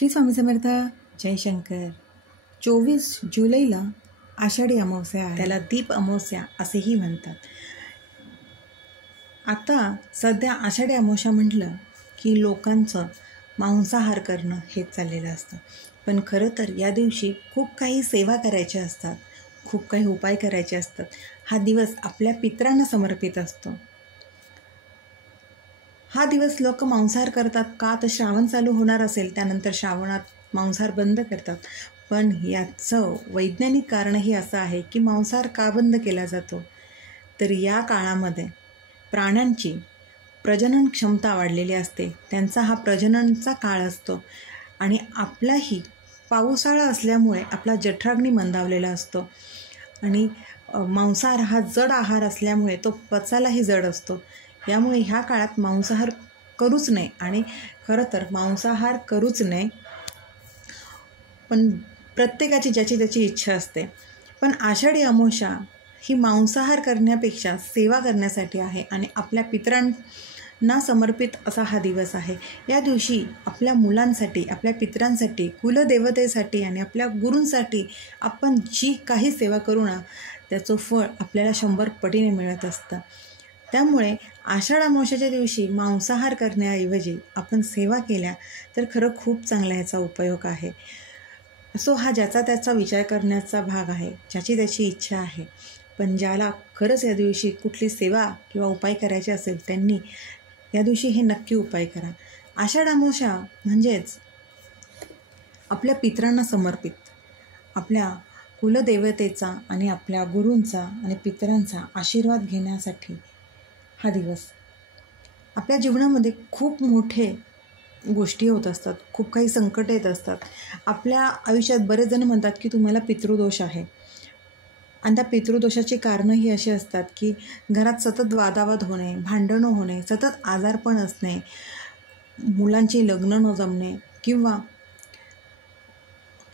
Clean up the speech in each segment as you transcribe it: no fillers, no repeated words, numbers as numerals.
श्री स्वामी समर्थ. जयशंकर. 24 जुलैला आषाढी अमावस्या आहे. त्याला दीप अमावस्या असेही म्हणतात. आता सध्या आषाढी अमावस्या म्हटलं की लोकांचं मांसाहार करणं हेच चाललेलं असतं. पण खरं तर या दिवशी खूप काही सेवा करायच्या असतात, खूप काही उपाय करायचे असतात. हा दिवस आपल्या पितरांना समर्पित असतो. हा दिवस लोक मांसाहार करतात का? तर श्रावण चालू होणार असेल त्यानंतर श्रावणात मांसाहार बंद करतात. पण याचं वैज्ञानिक कारणही असं आहे की मांसाहार का बंद केला जातो, तर या काळामध्ये प्राण्यांची प्रजनन क्षमता वाढलेली असते. त्यांचा हा प्रजननचा काळ असतो आणि आपलाही पावसाळा असल्यामुळे आपला जठराग्नी मंदावलेला असतो आणि मांसाहार हा जड आहार असल्यामुळे तो पचायलाही जड असतो. यामुळे ह्या काळात मांसाहार करूच नये. आणि खरं तर मांसाहार करूच नये, पण प्रत्येकाची ज्याची त्याची इच्छा असते. पण आषाढी अमावस्या ही मांसाहार करण्यापेक्षा सेवा करण्यासाठी आहे आणि आपल्या पितरांना समर्पित असा हा दिवस आहे. या दिवशी आपल्या मुलांसाठी, आपल्या पितरांसाठी, कुलदेवतेसाठी आणि आपल्या गुरूंसाठी आपण जी काही सेवा करू ना, त्याचं फळ आपल्याला 100 पटीने मिळत असतं. त्यामुळे आषाढ अमावस्येच्या दिवशी मांसाहार करण्याऐवजी आपण सेवा केल्या तर खरं खूप चांगला ह्याचा उपयोग आहे. सो हा ज्याचा त्याचा विचार करण्याचा भाग आहे, ज्याची त्याची इच्छा आहे. पण ज्याला खरंच या दिवशी कुठली सेवा किंवा उपाय करायचे असेल त्यांनी या दिवशी हे नक्की उपाय करा. आषाढ अमावस्या म्हणजेच आपल्या पितरांना समर्पित, आपल्या कुलदेवतेचा आणि आपल्या गुरूंचा आणि पितरांचा आशीर्वाद घेण्यासाठी हा दिवस. आपल्या जीवनामध्ये खूप मोठे गोष्टी होत असतात, खूप काही संकट येत असतात. आपल्या आयुष्यात बरेच जण म्हणतात की तुम्हाला पितृदोष आहे. आणि त्या पितृदोषाची कारणंही अशी असतात की घरात सतत वादावाद होणे, भांडणं होणे, सतत आजारपण असणे, मुलांची लग्न न जमणे किंवा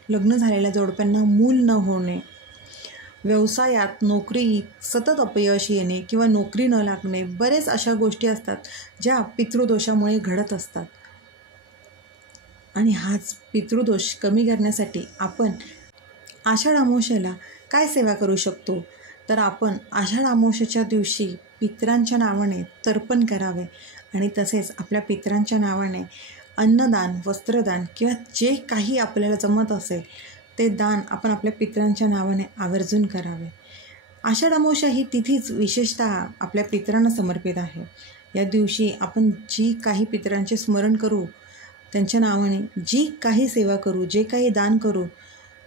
लग्न झालेल्या जोडप्यांना मूल न होणे, व्यवसायात नोकरीत सतत अपयश येणे किंवा नोकरी न लागणे, बरेच अशा गोष्टी असतात ज्या पितृदोषामुळे घडत असतात. आणि हाच पितृदोष कमी करण्यासाठी आपण आषाढ अमावस्येला काय सेवा करू शकतो, तर आपण आषाढ अमावस्येच्या दिवशी पितरांच्या नावाने तर्पण करावे आणि तसेच आपल्या पितरांच्या नावाने अन्नदान, वस्त्रदान किंवा जे काही आपल्याला जमत असेल ते दान आपण आपल्या पितरांच्या नावाने आवर्जून करावे. आषाढ अमावस्या ही तिथीच विशेषतः आपल्या पितरांना समर्पित आहे. या दिवशी आपण जी काही पितरांचे स्मरण करू, त्यांच्या नावाने जी काही सेवा करू, जे काही दान करू,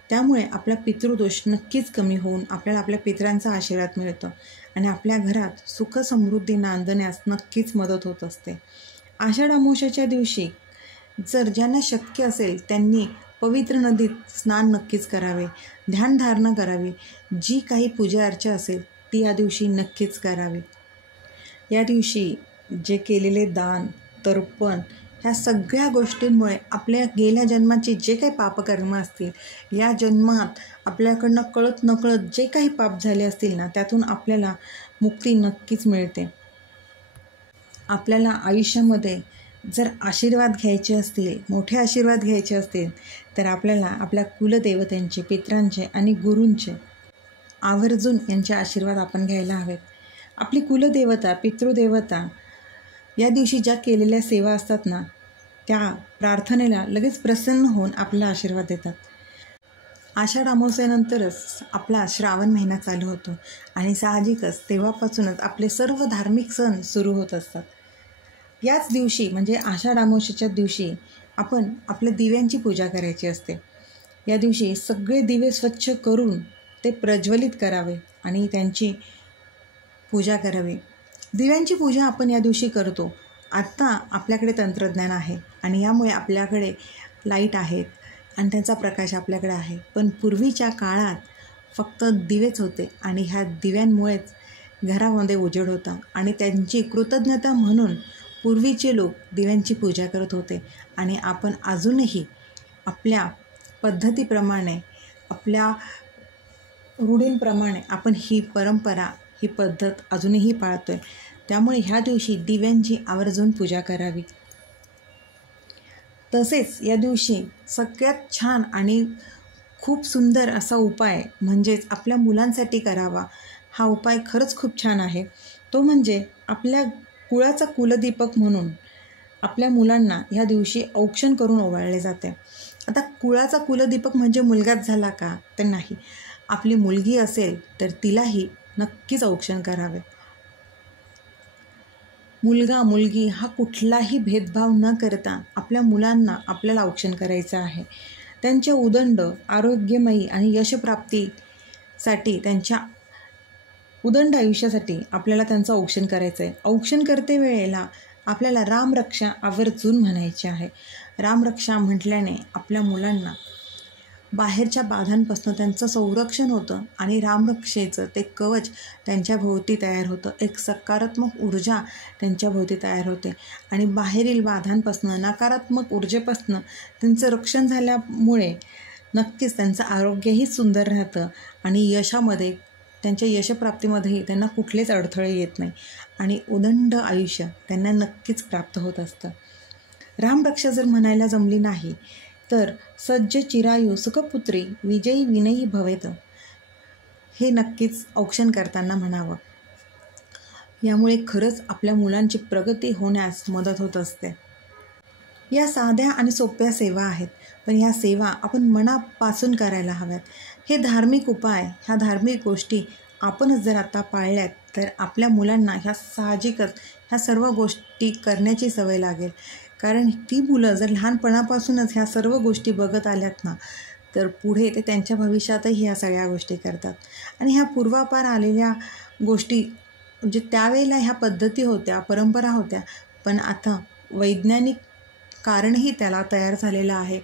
त्यामुळे आपला पितृदोष नक्कीच कमी होऊन आपल्याला आपल्या पितरांचा आशीर्वाद मिळतो आणि आपल्या घरात सुख समृद्धी नांदण्यास नक्कीच मदत होत असते. आषाढ अमावस्येच्या दिवशी जर ज्यांना शक्य असेल त्यांनी पवित्र नदीत स्नान नक्कीच करावे, ध्यानधारणा करावी, जी काही पूजा अर्चा असेल ती या दिवशी नक्कीच करावी. या दिवशी जे केलेले दान, तर्पण, ह्या सगळ्या गोष्टींमुळे आपल्या गेल्या जन्माचे जे काही पापकर्म असतील, या जन्मात आपल्याकडनं कळत नकळत जे काही पाप झाले असतील ना, त्यातून आपल्याला मुक्ती नक्कीच मिळते. आपल्याला आयुष्यामध्ये जर आशीर्वाद घ्यायचे असतील, मोठे आशीर्वाद घ्यायचे असतील, तर आपल्याला आपल्या कुलदेवतांचे, पितरांचे आणि गुरूंचे आवर्जून यांचे आशीर्वाद आपण घ्यायला हवेत. आपली कुलदेवता, पितृदेवता या दिवशी ज्या केलेल्या सेवा असतात ना, त्या प्रार्थनेला लगेच प्रसन्न होऊन आपला आशीर्वाद देतात. आषाढ अमावस्येनंतरच आपला श्रावण महिना चालू होतो आणि साहजिकच तेव्हापासूनच आपले सर्व धार्मिक सण सुरू होत असतात. याच दिवशी म्हणजे आषाढ अमावस्येच्या दिवशी आपण आपल्या दिव्यांची पूजा करायची असते. या दिवशी सगळे दिवे स्वच्छ करून ते प्रज्वलित करावे आणि त्यांची पूजा करावी. दिव्यांची पूजा आपण या दिवशी करतो. आत्ता आपल्याकडे तंत्रज्ञान आहे आणि यामुळे आपल्याकडे लाईट आहेत आणि त्यांचा प्रकाश आपल्याकडे आहे. पण पूर्वीच्या काळात फक्त दिवेच होते आणि ह्या दिव्यांमुळेच घरामध्ये उजेड होता आणि त्यांची कृतज्ञता म्हणून पूर्वीचे लोक दिव्यांची पूजा करत होते. आणि आपण अजूनही आपल्या पद्धतीप्रमाणे, आपल्या रूढींप्रमाणे आपण ही परंपरा, ही पद्धत अजूनही पाळतो आहे. त्यामुळे ह्या दिवशी दिव्यांची आवर्जून पूजा करावी. तसेच या दिवशी सगळ्यात छान आणि खूप सुंदर असा उपाय म्हणजेच आपल्या मुलांसाठी करावा. हा उपाय खरंच खूप छान आहे. तो म्हणजे आपल्या कुळाचा कुलदीपक म्हणून आपल्या मुलांना ह्या दिवशी औक्षण करून ओवाळले जाते. आता कुळाचा कुलदीपक म्हणजे मुलगाच झाला का? तर नाही. आपली मुलगी असेल तर तिलाही नक्कीच औक्षण करावे. मुलगा मुलगी हा कुठलाही भेदभाव न करता आपल्या मुलांना आपल्याला औक्षण करायचं आहे. त्यांचे उदंड आरोग्यमयी आणि यशप्राप्तीसाठी त्यांच्या उदंड आयुष्यासाठी आपल्याला त्यांचं औक्षण करायचं आहे. औक्षण करते वेळेला आपल्याला रामरक्षा आवर्जून म्हणायची आहे. रामरक्षा म्हटल्याने आपल्या मुलांना बाहेरच्या बाधांपासून त्यांचं संरक्षण होतं आणि रामरक्षेचं ते कवच त्यांच्या भोवती तयार होतं. एक सकारात्मक ऊर्जा त्यांच्या भोवती तयार होते आणि बाहेरील बाधांपासून नकारात्मक ऊर्जेपासून त्यांचं रक्षण झाल्यामुळे नक्कीच त्यांचं आरोग्यही सुंदर राहतं आणि यशामध्ये त्यांच्या यशप्राप्तीमध्येही त्यांना कुठलेच अडथळे येत नाही आणि उदंड आयुष्य त्यांना नक्कीच प्राप्त होत असतं. रामरक्षा जर म्हणायला जमली नाही तर सज्ज चिरायू सुखपुत्री विजयी विनयी भवेत हे नक्कीच औक्षण करताना म्हणावं. यामुळे खरंच आपल्या मुलांची प्रगती होण्यास मदत होत असते. या साध्या आणि सोप्या सेवा आहेत, पण ह्या सेवा आपण मनापासून करायला हव्यात. हे धार्मिक उपाय, ह्या धार्मिक गोष्टी आपणच जर आता पाळल्यात तर आपल्या मुलांना ह्या साहजिकच ह्या सर्व गोष्टी करण्याची सवय लागेल. कारण ती मुलं जर लहानपणापासूनच ह्या सर्व गोष्टी बघत आल्यात ना तर पुढे ते त्यांच्या भविष्यातही ह्या सगळ्या गोष्टी करतात. आणि ह्या पूर्वापार आलेल्या गोष्टी म्हणजे त्यावेळेला ह्या पद्धती होत्या, परंपरा होत्या, पण आता वैज्ञानिक कारणही त्याला तयार झालेलं आहे.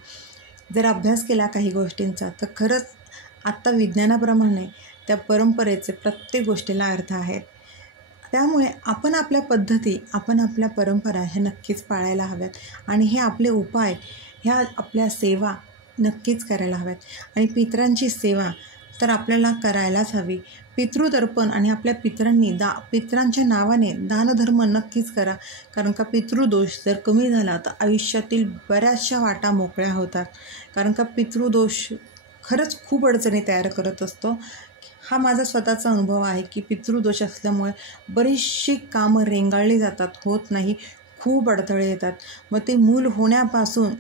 जर अभ्यास केला काही गोष्टींचा तर खरंच आत्ता विज्ञानाप्रमाणे त्या परंपरेचे प्रत्येक गोष्टीला अर्थ आहेत. त्यामुळे आपण आपल्या पद्धती, आपण आपल्या परंपरा ह्या नक्कीच पाळायला हव्यात आणि हे आपले उपाय, ह्या आपल्या सेवा नक्कीच करायला हव्यात. आणि पितरांची सेवा तर आपल्याला करायलाच हवी. पितृतर्पण आणि आपल्या पितरांच्या नावाने दानधर्म नक्कीच करा. कारण का पितृदोष जर कमी झाला तर आयुष्यातील बऱ्याचशा वाटा मोकळ्या होतात. कारण का पितृदोष खरंच खूप अडचणी तयार करत असतो. हा माझा स्वतःचा अनुभव आहे की पितृदोष असल्यामुळे बरीचशी कामं रेंगाळली जातात, होत नाही, खूप अडथळे येतात. मग ते मूल होण्यापासून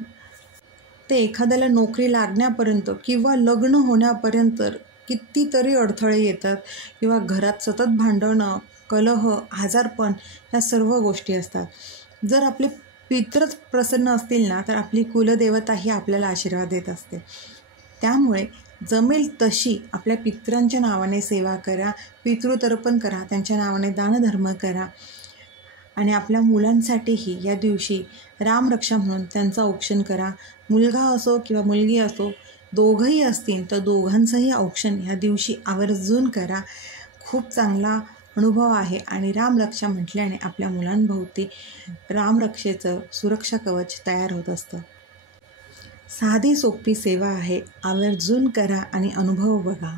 ते एखाद्याला नोकरी लागण्यापर्यंत किंवा लग्न होण्यापर्यंत कितीतरी अडथळे येतात किंवा घरात सतत भांडणं, कलह, आजारपण ह्या सर्व गोष्टी असतात. जर आपले पितरच प्रसन्न असतील ना तर आपली कुलदेवताही आपल्याला आशीर्वाद देत असते. त्यामुळे जमेल तशी आपल्या पितरांच्या नावाने सेवा करा, पितृतर्पण करा, त्यांच्या नावाने दानधर्म करा आणि आपल्या मुलांसाठीही या दिवशी रामरक्षा म्हणून त्यांचं औक्षण करा. मुलगा असो किंवा मुलगी असो, दोघंही असतील तर दोघांचंही औक्षण ह्या दिवशी आवर्जून करा. खूप चांगला अनुभव आहे आणि रामरक्षा म्हटल्याने आपल्या मुलांभोवती रामरक्षेचं सुरक्षा कवच तयार होत असतं. साधी सोपी सेवा आहे, आवर्जून करा आणि अनुभव बघा.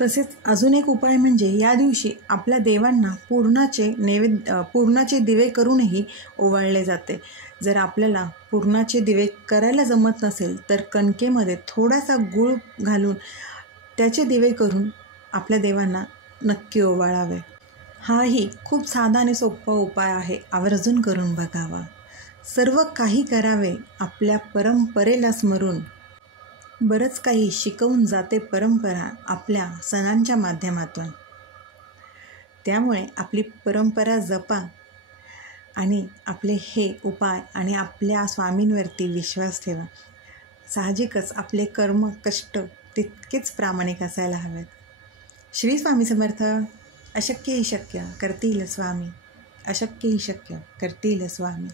तसेच अजून एक उपाय म्हणजे या दिवशी आपल्या देवांना पुरणाचे दिवे करूनही ओवाळले जाते. जर आपल्याला पुरणाचे दिवे करायला जमत नसेल तर कणकेमध्ये थोडासा गूळ घालून त्याचे दिवे करून आपल्या देवांना नक्की ओवाळावे. हाही खूप साधा आणि सोपा उपाय आहे, आवर्जून करून बघावा. सर्व काही करावे आपल्या परंपरेला स्मरून. बरंच काही शिकवून जाते परंपरा आपल्या सणांच्या माध्यमातून. त्यामुळे आपली परंपरा जपा आणि आपले हे उपाय आणि आपल्या स्वामींवरती विश्वास ठेवा. साहजिकच आपले कर्म कष्ट तितकेच प्रामाणिक असायला हवेत. श्री स्वामी समर्थ. अशक्य ही शक्य करतील स्वामी, अशक्य ही शक्य करतील स्वामी.